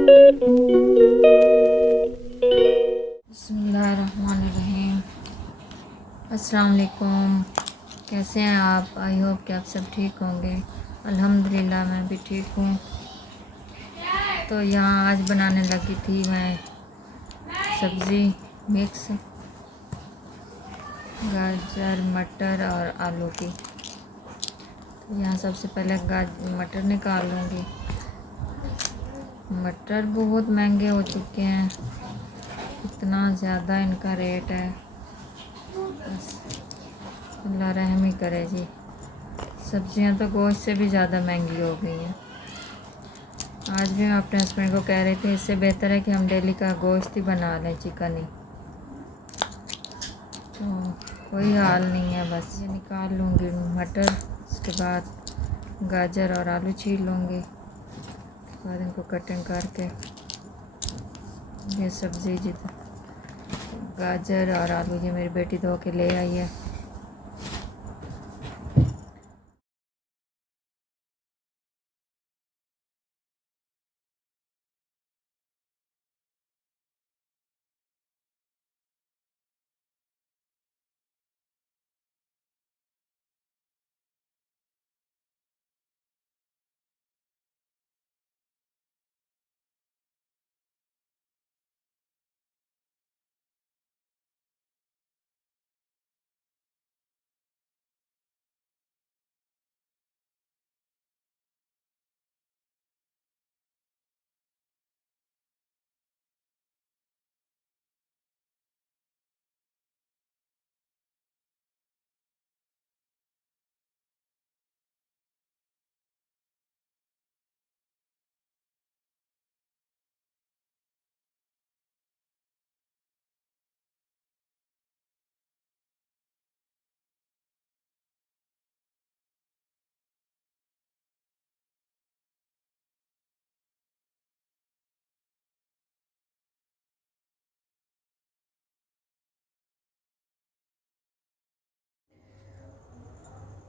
बिस्मिल्लाहिर्रहमानिर्रहीम। अस्सलाम वालेकुम। कैसे हैं आप? आई होप कि आप सब ठीक होंगे। अल्हम्दुलिल्लाह मैं भी ठीक हूँ। तो यहाँ आज बनाने लगी थी मैं सब्ज़ी मिक्स गाजर मटर और आलू की। तो यहाँ सबसे पहले मटर निकाल लूँगी। मटर बहुत महंगे हो चुके हैं, इतना ज़्यादा इनका रेट है, बस अल्लाह रहम ही करे जी। सब्ज़ियाँ तो गोश्त से भी ज़्यादा महंगी हो गई हैं। आज भी मैं अपने हस्बैंड को कह रही थी इससे बेहतर है कि हम डेली का गोश्त ही बना लें, चिकन ही। तो कोई हाल नहीं है, बस ये निकाल लूँगी मटर, उसके बाद गाजर और आलू छील लूँगी, उसके बाद इनको कटिंग करके ये सब्ज़ी जितना गाजर और आलू ये मेरी बेटी धो के ले आई है।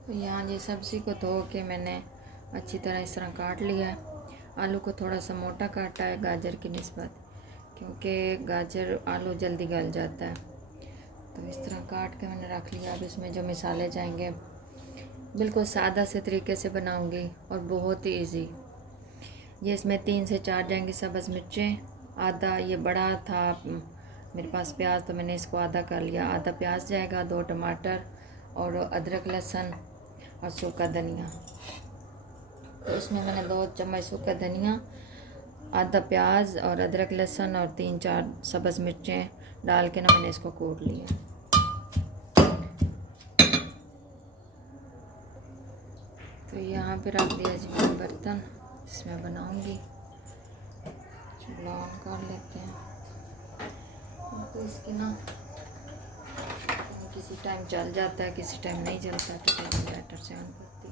तो यहाँ ये सब्ज़ी को धो के मैंने अच्छी तरह इस तरह काट लिया है। आलू को थोड़ा सा मोटा काटा है गाजर की निस्बत, क्योंकि गाजर आलू जल्दी गल जाता है। तो इस तरह काट के मैंने रख लिया। अब इसमें जो मिसाले जाएंगे बिल्कुल सादा से तरीके से बनाऊंगी और बहुत ही ईजी। ये इसमें 3 से 4 जाएंगी सब्ज़ मिर्चें, आधा ये बड़ा था मेरे पास प्याज तो मैंने इसको आधा कर लिया, आधा प्याज जाएगा, 2 टमाटर और अदरक लहसुन और सूखा धनिया। तो इसमें मैंने 2 चम्मच सूखा धनिया, आधा प्याज और अदरक लहसुन और 3-4 सब्ज़ मिर्चें डाल के ना मैंने इसको कूट लिया। तो यहाँ पे रख दिया जी मैंने बर्तन, इसमें बनाऊंगी। चूल्हा ऑन कर लेते हैं। तो इसकी ना किसी टाइम जल जाता है, किसी टाइम नहीं जलता, तो रेगुलेटर से ऑन करती।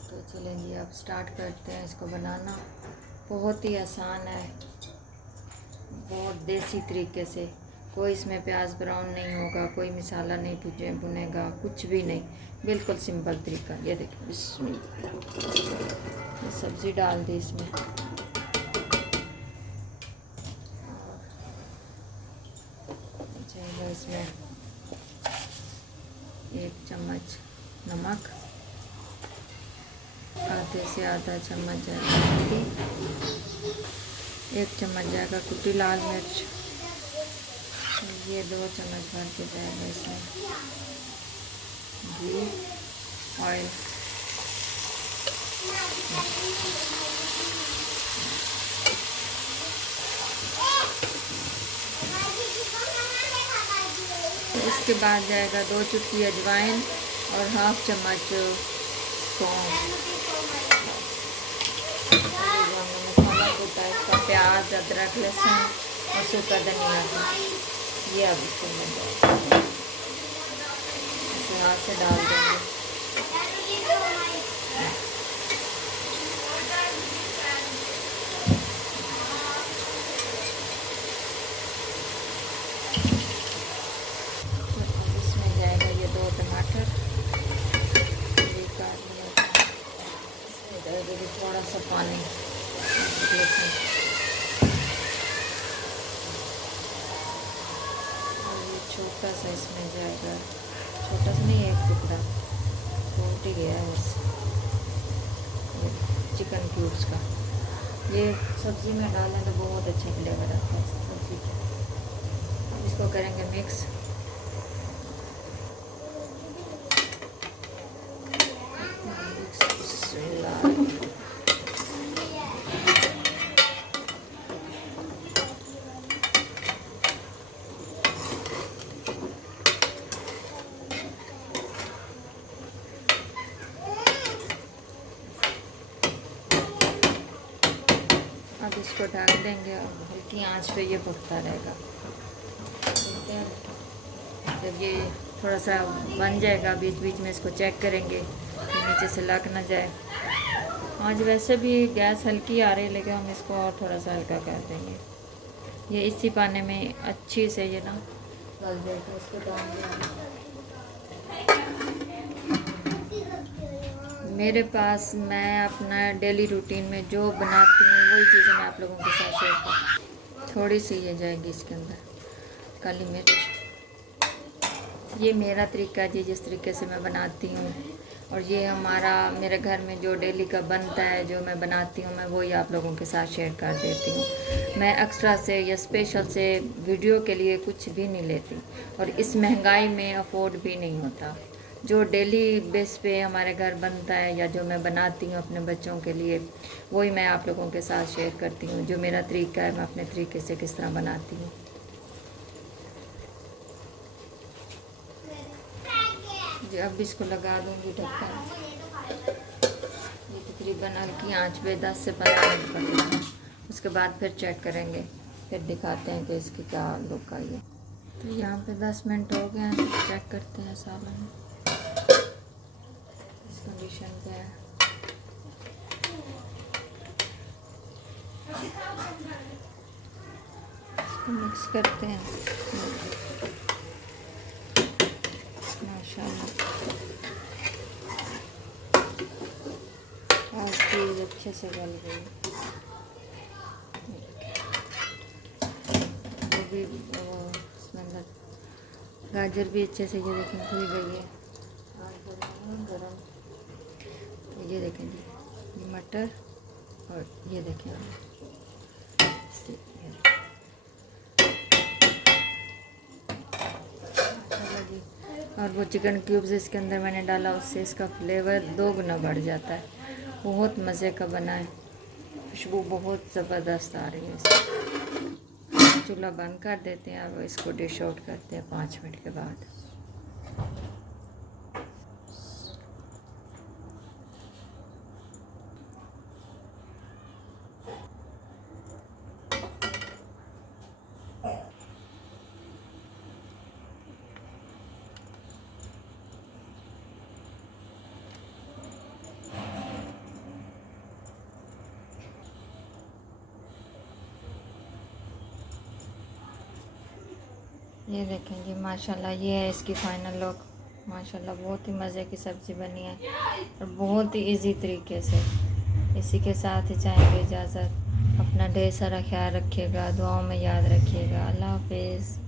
तो चलें जी अब स्टार्ट करते हैं इसको बनाना। बहुत ही आसान है, बहुत देसी तरीके से। कोई इसमें प्याज ब्राउन नहीं होगा, कोई मसाला नहीं भुनेगा, कुछ भी नहीं, बिल्कुल सिंपल तरीका। ये देखिए बिस्मिल्लाह, ये सब्ज़ी डाल दी इसमें, चाहिए इसमें 1 चम्मच नमक, आधे से आधा चम्मच जाएगा हल्दी, 1 चम्मच जाएगा कुटी लाल मिर्च, ये 2 चम्मच भर के जाएगा इसमें घी ऑयल, इसके बाद जाएगा 2 चुटकी अजवाइन और 1/2 चम्मच सौंफ। मसाला होता है इसका प्याज अदरक लहसुन और सूखा धनिया, ये अब इसको मैं इस हाथ से डाल देंगे। इसमें जाएगा ये 2 टमाटर, थोड़ा सा पानी, नहीं, एक टुकड़ा टूट ही गया है बस। चिकन क्यूब्स का ये सब्ज़ी में डालें तो बहुत अच्छा फ्लेवर आता है सब्ज़ी का। अब इसको करेंगे मिक्स। अब इसको ढक देंगे और हल्की आंच पे ये पकता रहेगा। ठीक है, जब ये थोड़ा सा बन जाएगा बीच बीच में इसको चेक करेंगे कि नीचे से लग ना जाए। आज वैसे भी गैस हल्की आ रही है, लेकिन हम इसको और थोड़ा सा हल्का कर देंगे। ये इसी पानी में अच्छी से ये ना गल जाएगा। इसको डाल देंगे। मेरे पास मैं अपना डेली रूटीन में जो बनाती हूँ वही चीज़ें मैं आप लोगों के साथ शेयर करूँ। थोड़ी सी ये जाएगी इसके अंदर काली मिर्च। ये मेरा तरीका है जी, जिस तरीके से मैं बनाती हूँ, और ये मेरे घर में जो डेली का बनता है, जो मैं बनाती हूँ, मैं वही आप लोगों के साथ शेयर कर देती हूँ। मैं एक्स्ट्रा से या स्पेशल से वीडियो के लिए कुछ भी नहीं लेती, और इस महंगाई में अफोर्ड भी नहीं होता। जो डेली बेस पे हमारे घर बनता है या जो मैं बनाती हूँ अपने बच्चों के लिए, वही मैं आप लोगों के साथ शेयर करती हूँ। जो मेरा तरीका है, मैं अपने तरीके से किस तरह बनाती हूँ। जी अब इसको लगा दूँगी ढक्कन। ये तकरीबन हल्की आंच पे 10 से 15 मिनट पकेगा। उसके बाद फिर चेक करेंगे, फिर दिखाते हैं कि इसकी क्या लुक आई है। तो यहाँ पे 10 मिनट हो गए हैं, तो चेक करते हैं सालन इस कंडीशन पे है। इसको मिक्स करते हैं। माशाल्लाह आज चीज़ अच्छे से गल गई। वो भी इसमें अंदर गाजर भी अच्छे से ये देखें खुल गई है। गरम तो ये देखें जी, ये मटर और ये देखें जी। और वो चिकन क्यूब्स इसके अंदर मैंने डाला, उससे इसका फ्लेवर 2 गुना बढ़ जाता है। बहुत मज़े का बना है, खुशबू बहुत ज़बरदस्त आ रही है इसकी। चूल्हा बंद कर देते हैं। अब इसको डिश आउट करते हैं 5 मिनट के बाद। ये देखें जी, माशाल्लाह ये है इसकी फ़ाइनल लुक। माशाल्लाह बहुत ही मज़े की सब्ज़ी बनी है और बहुत ही इजी तरीके से। इसी के साथ ही चाहेंगे इजाज़त। अपना ढेर सारा ख्याल रखिएगा, दुआओं में याद रखिएगा। अल्लाह हाफिज़।